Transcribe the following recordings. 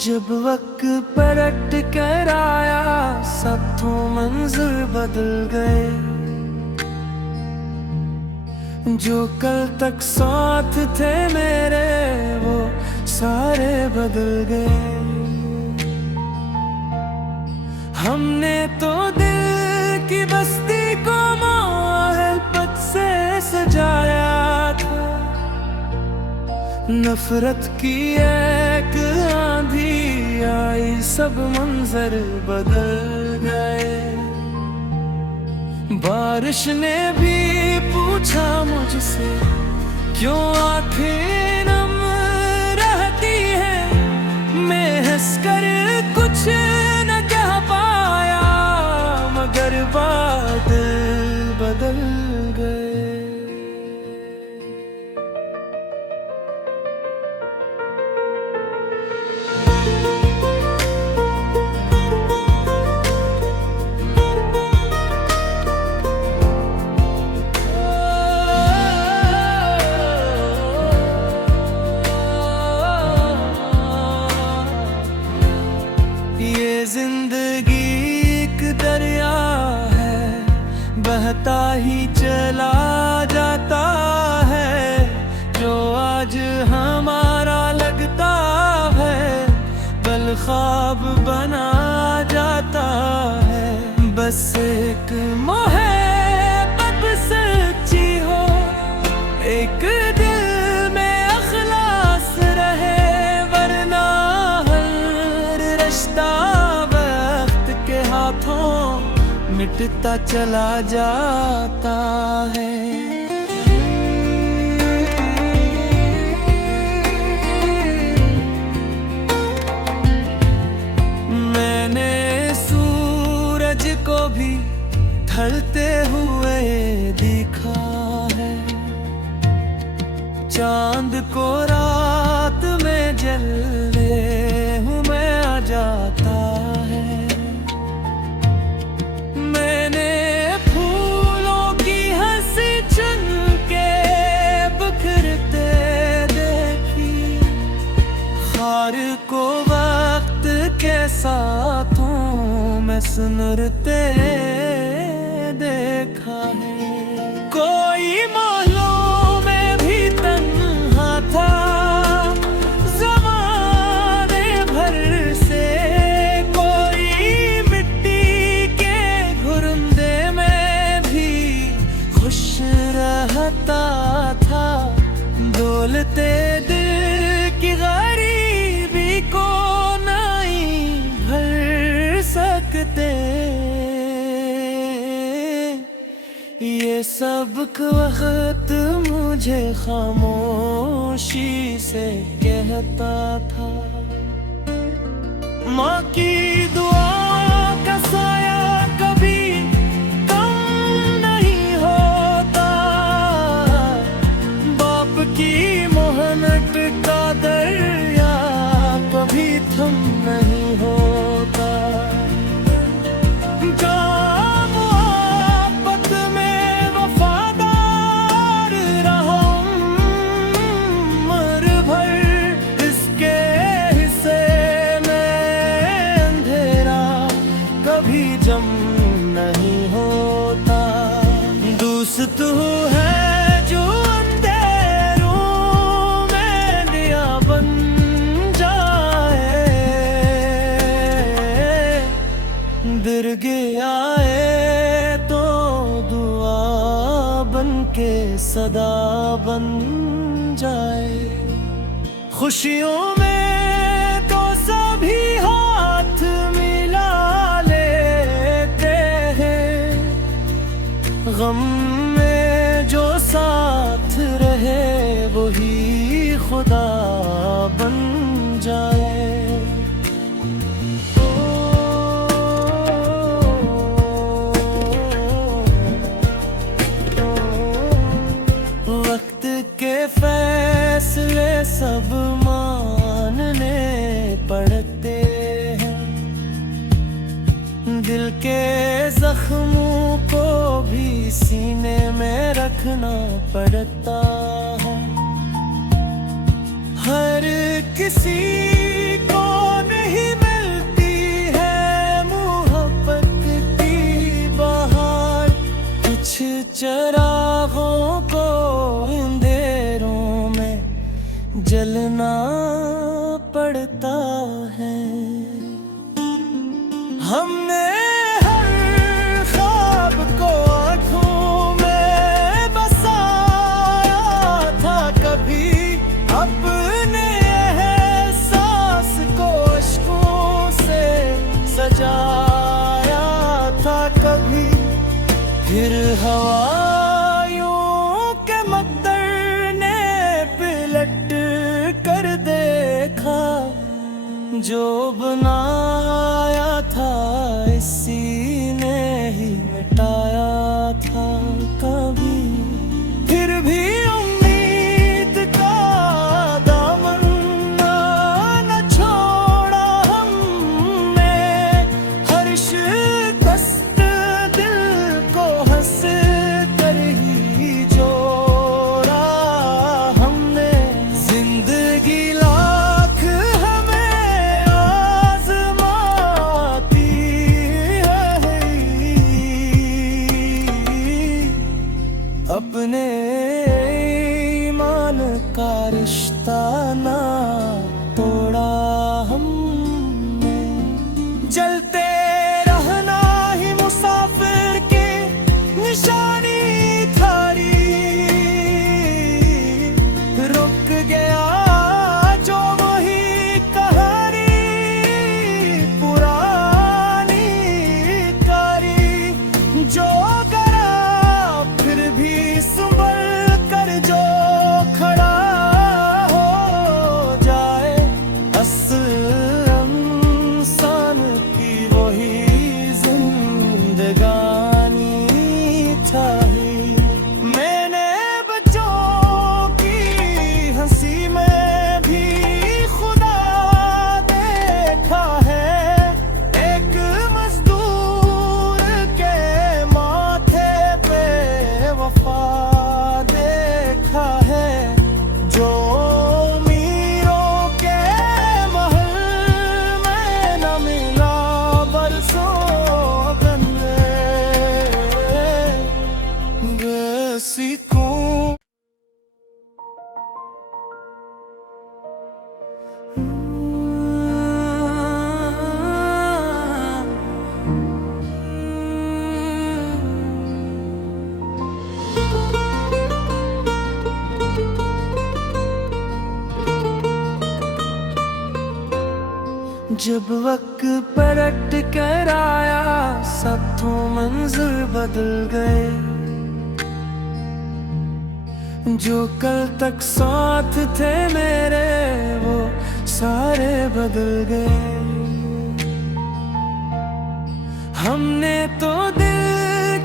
जब वक्त पलट कर आया सब तो मंजर बदल गए। जो कल तक साथ थे मेरे वो सारे बदल गए। हमने तो दिल की बस्ती को मोहब्बत से सजाया था। नफरत की एक आंधी आई सब मंजर बदल गए। बारिश ने भी पूछा मुझसे क्यों आंखें नम रहती है। मैं हंसकर कुछ न कह पाया मगर बादल बदल गए। ये जिंदगी एक दरिया है बहता ही चला जाता है। जो आज हमारा लगता है कल ख्वाब बना जाता है। बस एक मोहब्बत सच्ची हो एक दिल में अखलास रहे वरना हर रिश्ता वक्त के हाथों मिटता चला जाता है। मैंने सूरज को भी ढलते हुए देखा है। चांद को रात में जलते हुए आ जाता है। मैंने फूलों की हंसी चुन के बिखरते देखी। खार को वक्त के साथों में सुनरते देखा है। कोई महलों में भी तन्हा था ज़माने भर से। कोई मिट्टी के घुरंदे में भी खुश रहता था। डोलते दिल की गरीबी को नहीं भर सकते। ये सबक वक्त मुझे खामोशी से कहता था। माँ की दुआ का साया कभी कम नहीं होता। बाप की मोहनत का दरिया कभी थम नहीं होता। काम आपत में वफादार रहा उम्र भर। इसके हिस्से में अंधेरा कभी जम नहीं होता। दोस्त है जो अंधेरों में दिया बन जाए। दिल गया आए तो दुआ बन के सदा बन जाए। खुशियों में तो सभी हाथ मिला लेते हैं। गम में जो साथ रहे वही खुदा बन जाए। वक्त के फैसले सब मानने पड़ते हैं। दिल के जख्मों को भी सीने में रखना पड़ता है। हर किसी को चिरागों को अंधेरों में जलना पड़ता है। हमने हर ख्वाब को आँखों में बसाया था, कभी अपने एहसास को अश्कों से सजाया था, कभी फिर हवायों के मद्दर ने पिलट कर देखा, जो बनाया था इसी ने ही मिटाया था कभी। फिर भी उम्मीद का दामन न छोड़ा हमने, हर शिकस्त दिल को हंस कर ही जोड़ा हमने। जिंदगी लाख हमें आज़माती है, अपने ईमान का रिश्ता ना तोड़ा हमने। जलते रहना ही मुसाफिर की निशानी थारी, रुक गया जो वही कहानी पुरानी कारी, जो करा फिर भी संभल कर जो खड़ा हो जाए। असल इंसान की वही जिंदगानी चाहिए। मैंने बच्चों की हंसी में भी खुदा देखा है, एक मजदूर के माथे पे वफा देखा है, जो अमीरों के महल में न मिला बरसों गन्ने बेसिकों। जब वक्त पलट कर आया, सब तो मंजिल बदल गए, जो कल तक साथ थे मेरे वो सारे बदल गए। हमने तो दिल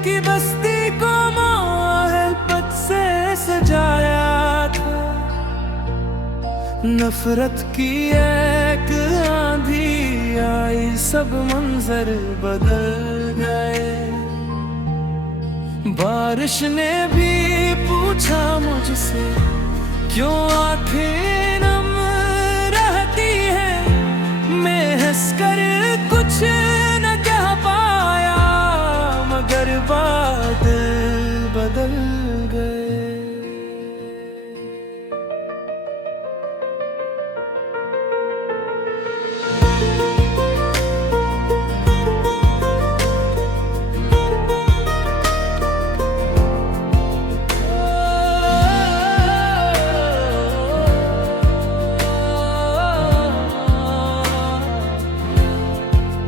की बस्ती को मोहब्बत से सजाया था, नफरत की एक आंधी आई, सब मंजर बदल गए। बारिश ने भी पूछा मुझसे, क्यों आंखें नम रहती है, मैं हंसकर कुछ न कह पाया, मगर बादल बदल गए।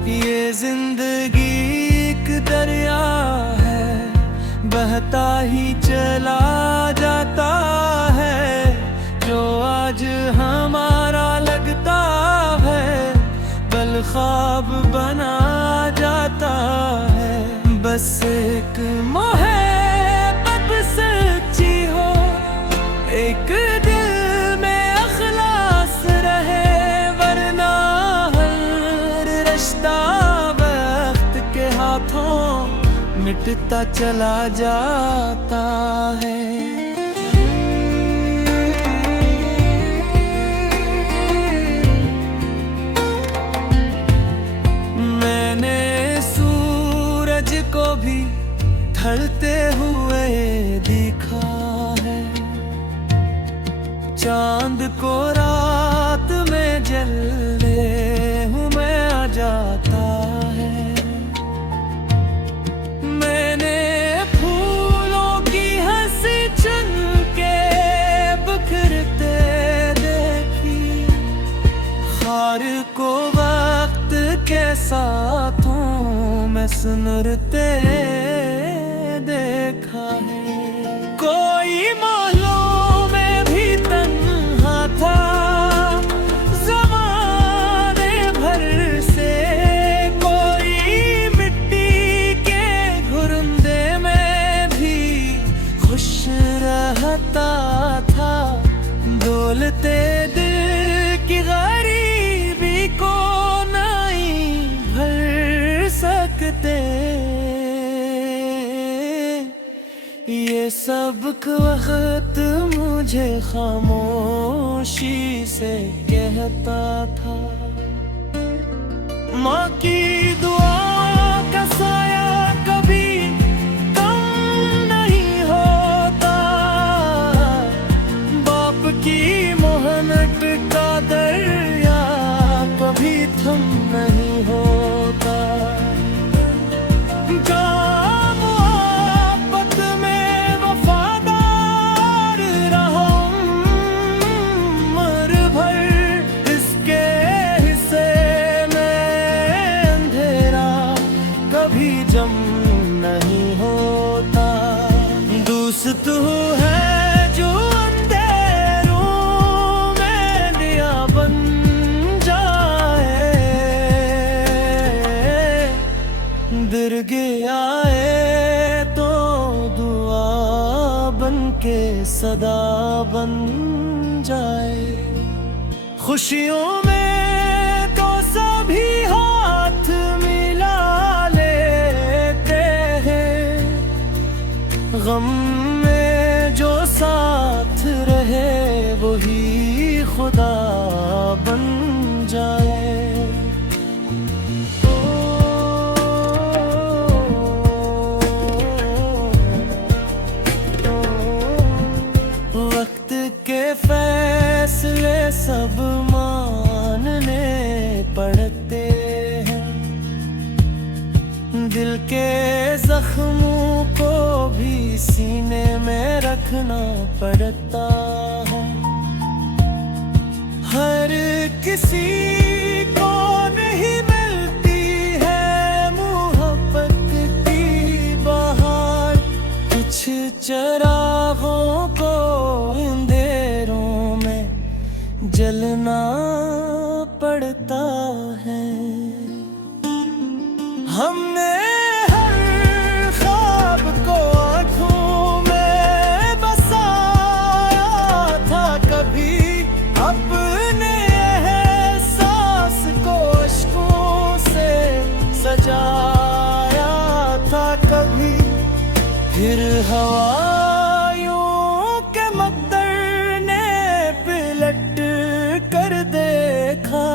ये जिंदगी एक दरिया है, बहता ही चला जाता है, जो आज हमारा लगता है कल ख्वाब बना जाता है। बस एक मोहब्बत सच्ची हो, एक दिल में अखलास रहे, वरना हर रिश्ता वक्त के हाथों मिटता चला जाता है। मैंने सूरज को भी ढलते हुए चांद को रात में जलने हूँ मैं आ जाता है। मैंने फूलों की हंसी चुन के बिखरते देखी, खार को वक्त के साथों में सुनरते देखा है। कोई महलों में भी तन्हा था ज़माने भर से, कोई मिट्टी के घुरंदे में भी खुश रहता था। डोलते दिल की गरीबी को नहीं भर सकते। ये सबक वक्त मुझे खामोशी से कहता था। माँ की दुआ का साया कभी कम नहीं होता, बाप की मोहनत का दरिया कभी थम नहीं होता। जम नहीं होता, दोस्त है जो अंधेरों में दिया बन जाए। दरगे आए तो दुआ बन के सदा बन जाए। खुशियों में तो सभी हाथ मिला लेते हैं, गम में जो साथ रहे वही खुदा बन जाए। वक्त के फैसले सब मानने पड़ते हैं, दिल के जख्मों को भी सीने में रखना पड़ता है। हर किसी को नहीं मिलती है मोहब्बत की बहार, कुछ चरागों को अंधेरों में जलना पड़ता है। हमने हर ख्वाब को आँखों में बसाया था, कभी अपने एहसास को अश्कों से सजाया था कभी। फिर हवायों के मकदर ने पलट कर देखा,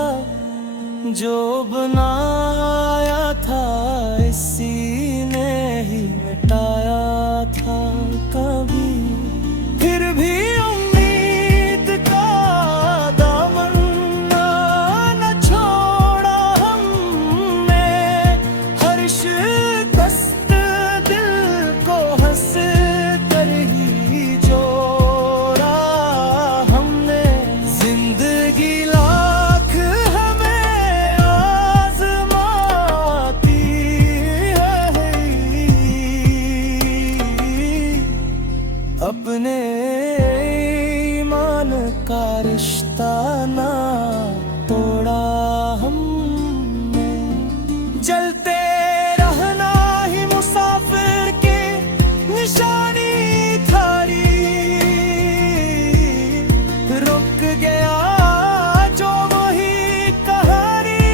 जो बनाया था इसी ने ही मिटाया था कभी। फिर भी उम्मीद का दामन न छोड़ा हमने, हर शिकस्त दिल को हंस कर ही जोड़ा हमने। जिंदगी लाख हमें आज़माती है, अपने ईमान का रिश्ता ना तोड़ा हमने। जलते रहना ही मुसाफिर की निशानी थारी, रुक गया जो वही कहानी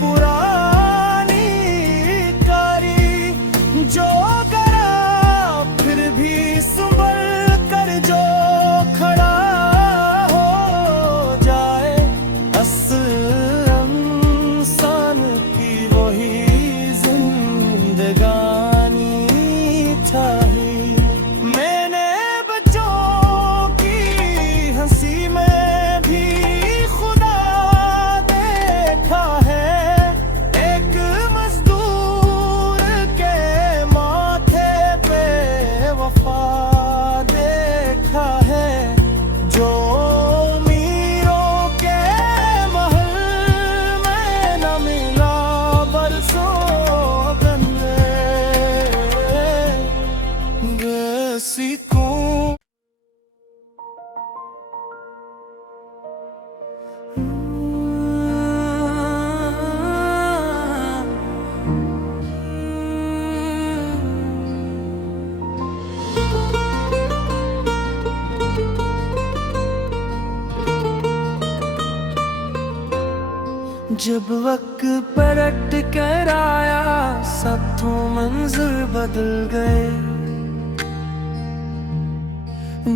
पुरानी कारी। जो करा फिर भी संभल कर जो खड़ा हो जाए, असल इंसान की वो जब वक्त पलट कर आया सब तो मंजर बदल गए।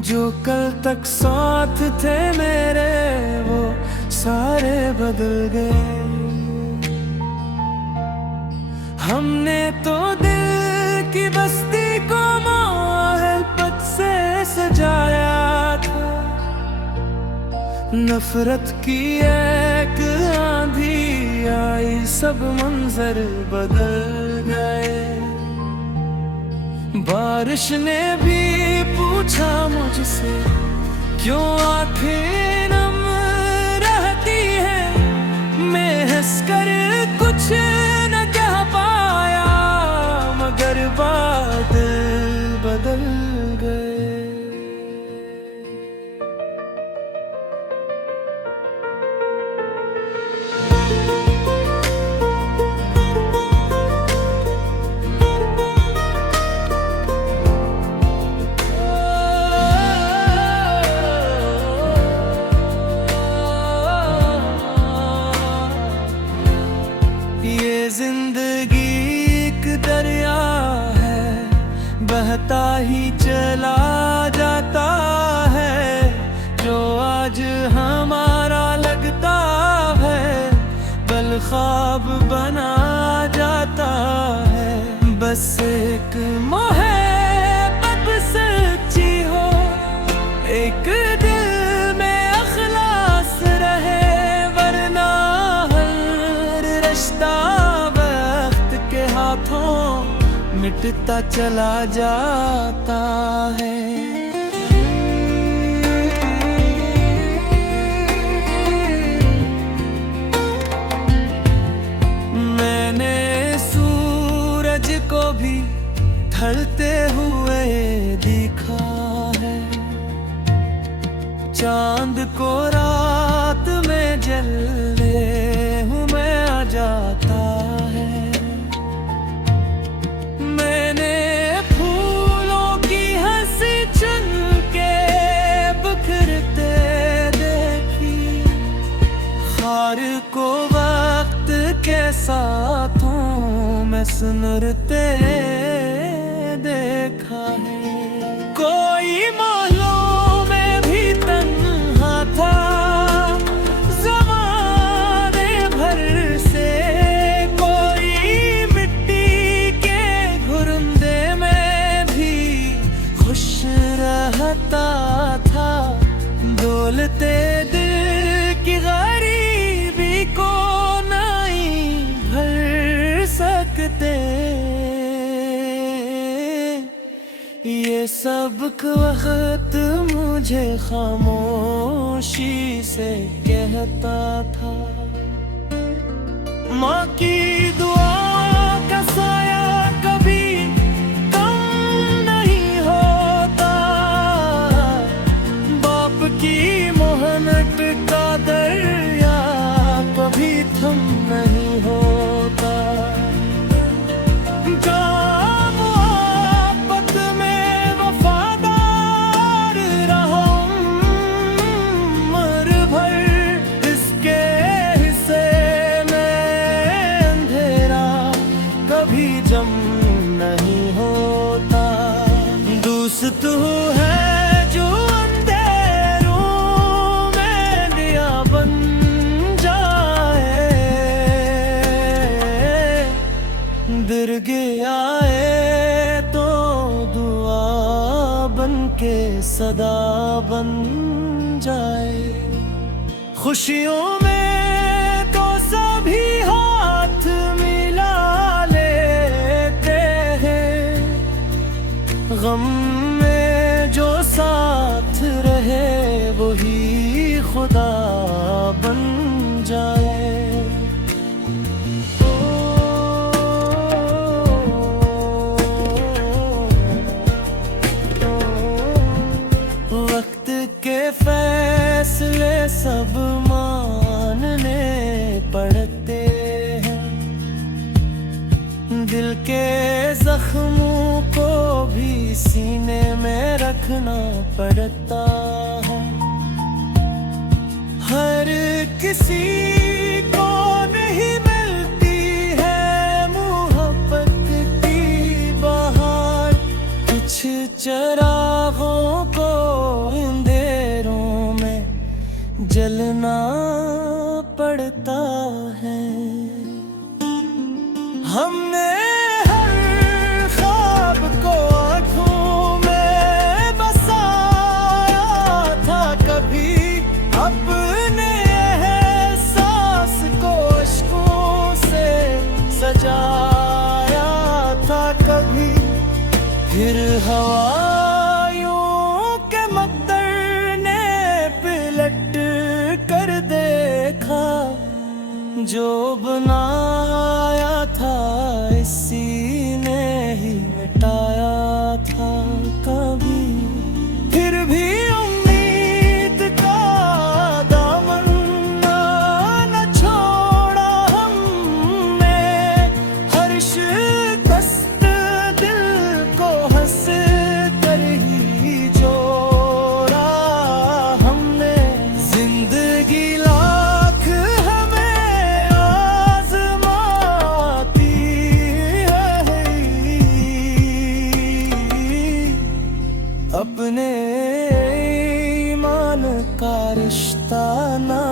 जो कल तक साथ थे मेरे वो सारे बदल गए। हमने तो दिल की बस्ती को मोहब्बत से सजाया था। नफरत की एक आंधी आई सब मंजर बदल गए। बारिश ने भी पूछा मुझसे क्यों आंखें नम रहती है। मैं हंसकर कुछ न कह पाया मगर बादल बदल गए। ये जिंदगी एक दरिया है बहता ही चला जाता है। जो आज हमारा लगता है कल ख्वाब बना जाता है। बस एक मोहब्बत सच्ची हो एक दिल में अखलास रहे वरना हर रिश्ता वक्त के हाथों मिटता चला जाता है। मैंने सूरज को भी ढलते हुए देखा है। चांद को रात में जलते हुए आ जाता है। मैंने फूलों की हंसी चुन के बिखरते देखी। खार को वक्त के साथों में सुनरते देखा है। कोई महलों में भी तन्हा था ज़माने भर से। कोई मिट्टी के घुरंदे में भी खुश रहता था। डोलते दिल की गरीबी को नहीं भर सकते। ये सबक वक्त मुझे खामोशी से कहता था। माँ की दुआ का साया कभी कम नहीं होता। बाप की मोहनत का दरिया कभी थम नहीं होता। काम आपत में वफादार रहा उम्र भर। इसके हिस्से में अंधेरा कभी जम नहीं होता। दोस्त है जो अंधेरों में दिया बन जाए। दर गया आए तो दुआ बन के सदा बन जाए। खुशियों में तो सभी हाथ मिला लेते हैं। गम में जो साथ रहे वही खुदा बन जाए। वक्त के फैसले सब मानने पड़ते हैं। दिल के जख्मों को भी सीने में रखना पड़ता है। हर किसी को चरागों को अंधेरों में जलना पड़ता है। हमने हर ख्वाब को आँखों में बसाया था, कभी अपने एहसास को अश्कों से सजाया था, कभी फिर हवायों के मत्तर ने पिलट कर देखा, जो बनाया था इसी ने ही मिटाया था कभी। फिर भी उम्मीद का दामन न छोड़ा हमने, हर शिकस्त दिल को हंस कर ही जोड़ा हमने। जिंदगी लाख हमें आज़माती है, अपने ईमान का रिश्ता ना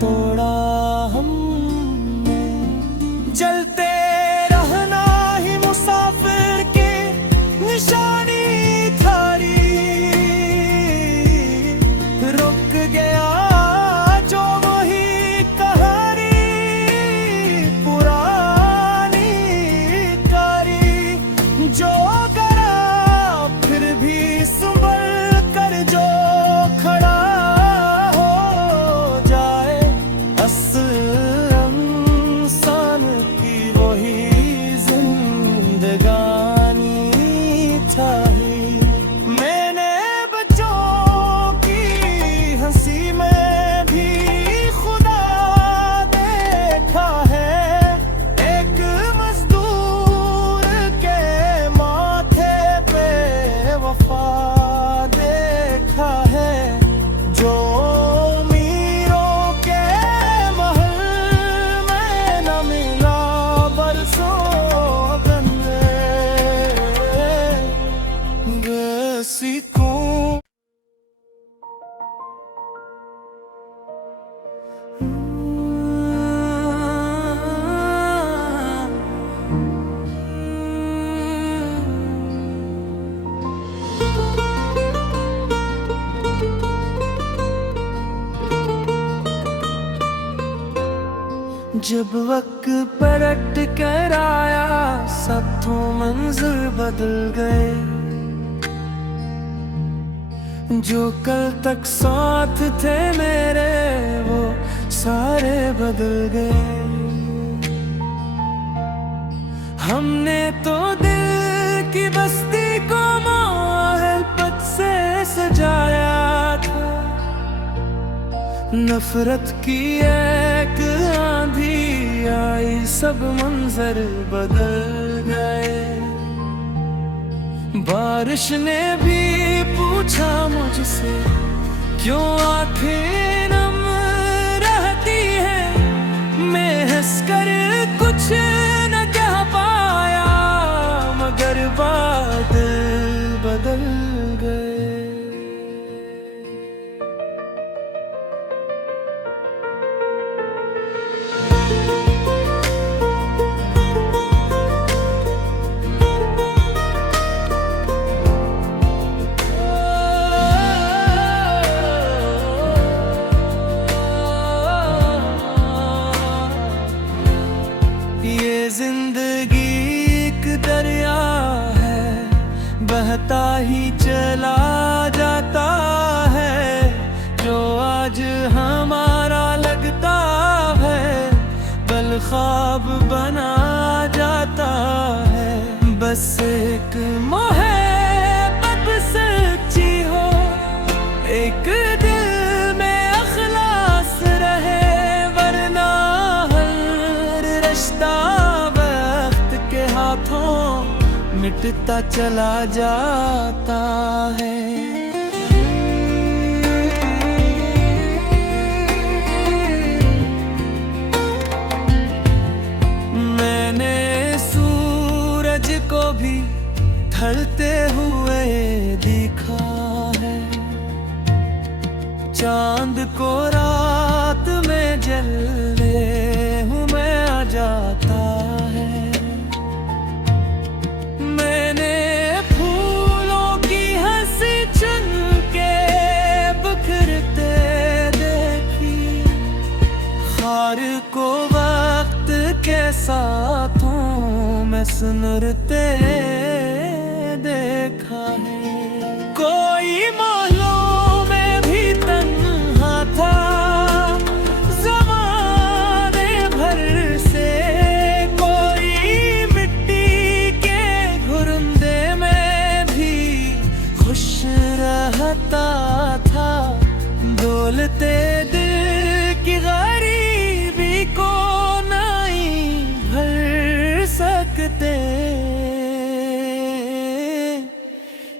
तोड़ा हमने। जलते रहना ही मुसाफिर की निशानी थारी, रुक गया जो वही कहानी पुरानी कारी, जो करा फिर भी संभल कर जो खड़ा हो जाए। असल इंसान की वही जिंदगानी चाहिए। मैंने बच्चों की हंसी में भी खुदा देखा है, एक मजदूर के माथे पे वफा देखा है, जो अमीरों के महल में न मिला बरसों गन्ने वैसी कौन। जब वक्त पलट कर आया, सब तो मंजिल बदल गए, जो कल तक साथ थे मेरे वो सारे बदल गए। हमने तो दिल की बस्ती को मोहब्बत से सजाया था, नफरत की एक आंधी आई, सब मंजर बदल गए। बारिश ने भी पूछा मुझसे, क्यों आंखें नम रहती है, मैं हंसकर कुछ न कह पाया, मगर बादल बदल गए। ये जिंदगी एक दरिया है, बहता ही चला जाता है, जो आज हमारा लगता है कल ख्वाब बना जाता है। बस एक मोहब्बत सच्ची हो, एक दिल में अखलास रहे, वरना हर रिश्ता वक्त के हाथों मिटता चला जाता है। मैंने सूरज को भी ढलते हुए चांद को रात में जलने हूँ मैं आ जाता है। मैंने फूलों की हंसी चुन के बिखरते देखी, हार को वक्त के साथों में सुनरते देखा है। कोई महलों में भी तन्हा था ज़माने भर से, कोई मिट्टी के घुरंदे में भी खुश रहता था। डोलते दिल की गरीबी को नहीं भर सकते,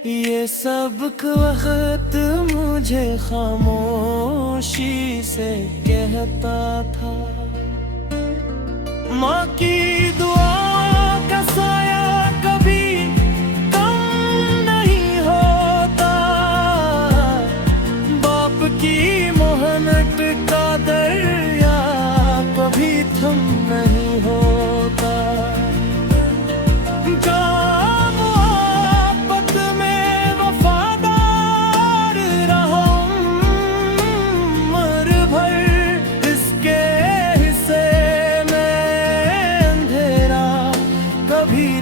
ये सबक वक्त मुझे खामोशी से कहता था। माँ की दुआ का साया कभी कम नहीं होता, बाप की मोहनत का दरिया कभी थम नहीं होता।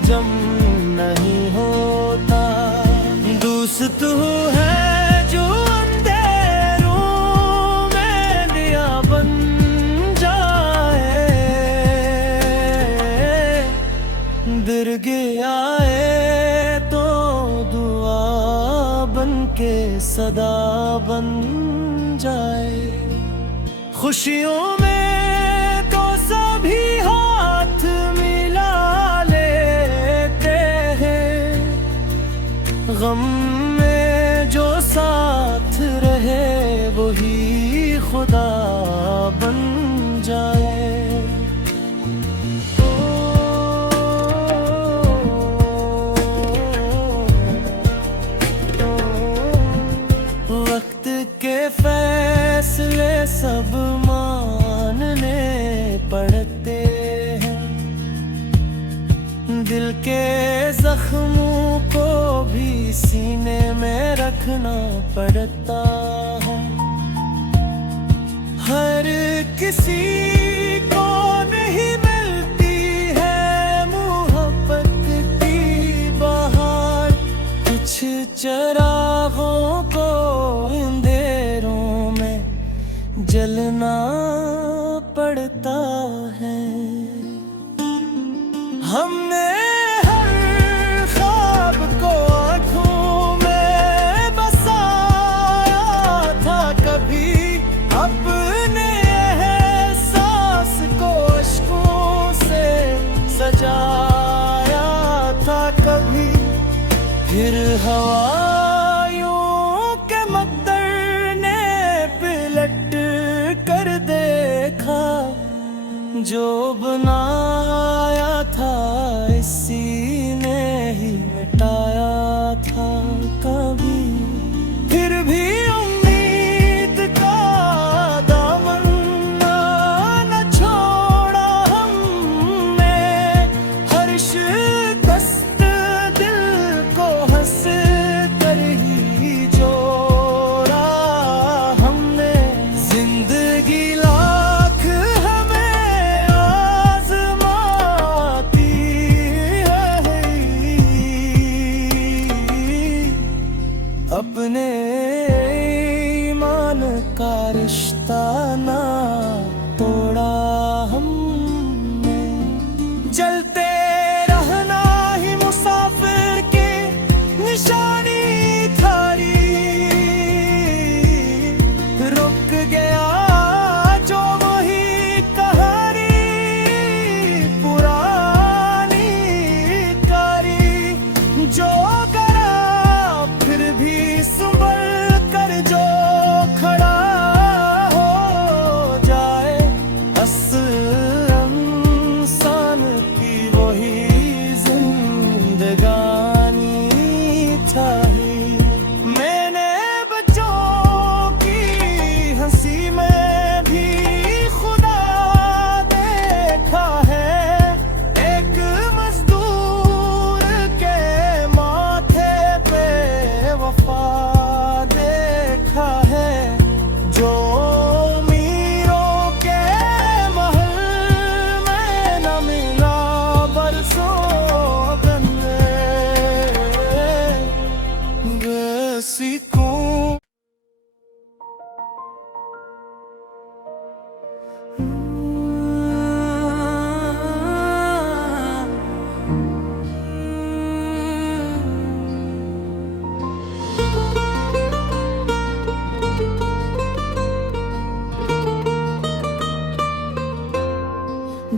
जम नहीं होता, दोस्त है जो अंधेरों में दिया बन जाए, दरगे आए तो दुआ बन के सदा बन जाए। खुशियों में तो सभी हाथ मिला लेते हैं, गम में जो साथ रहे वही खुदा बन जाए। वक्त के फैसले सब मानने पड़ते हैं, दिल के जख्मों को भी सीने में रखना पड़ता है। हर किसी को नहीं मिलती है मोहब्बत की बहार, कुछ चरागों को अंधेरों में जलना पड़ता है। हमने हर ख्वाब को आँखों में बसाया था, कभी अपने एहसास को अश्कों से सजाया था, कभी फिर हवायों के मकदर ने पिलट कर देखा, जो बनाया था इसी ने ही मिटाया था कभी। फिर भी उम्मीद का दामन न छोड़ा हमने, हर शिकस्त दिल को हंस कर ही जोड़ा हमने। जिंदगी लाख हमें आज़माती है, अपने ईमान का रिश्ता ना तोड़ा हमने। जलते रहना ही मुसाफिर की निशानी थारी, रुक गया जो वही कहानी पुरानी कारी, जो करा फिर भी संभल कर जो खड़ा हो जाए, असल इंसान की वो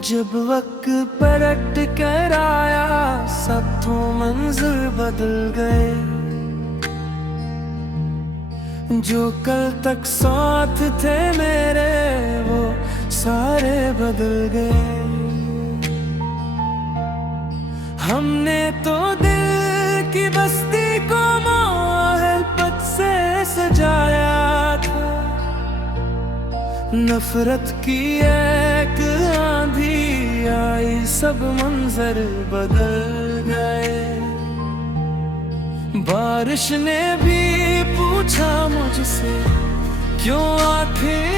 जब वक्त पलट कर आया सब तो मंजिल बदल गए। जो कल तक साथ थे मेरे वो सारे बदल गए। हमने तो दिल की बस्ती को मोहब्बत से सजाया था। नफरत की एक आंधी आई सब मंजर बदल गए। बारिश ने भी पूछा मुझसे क्यों आखिर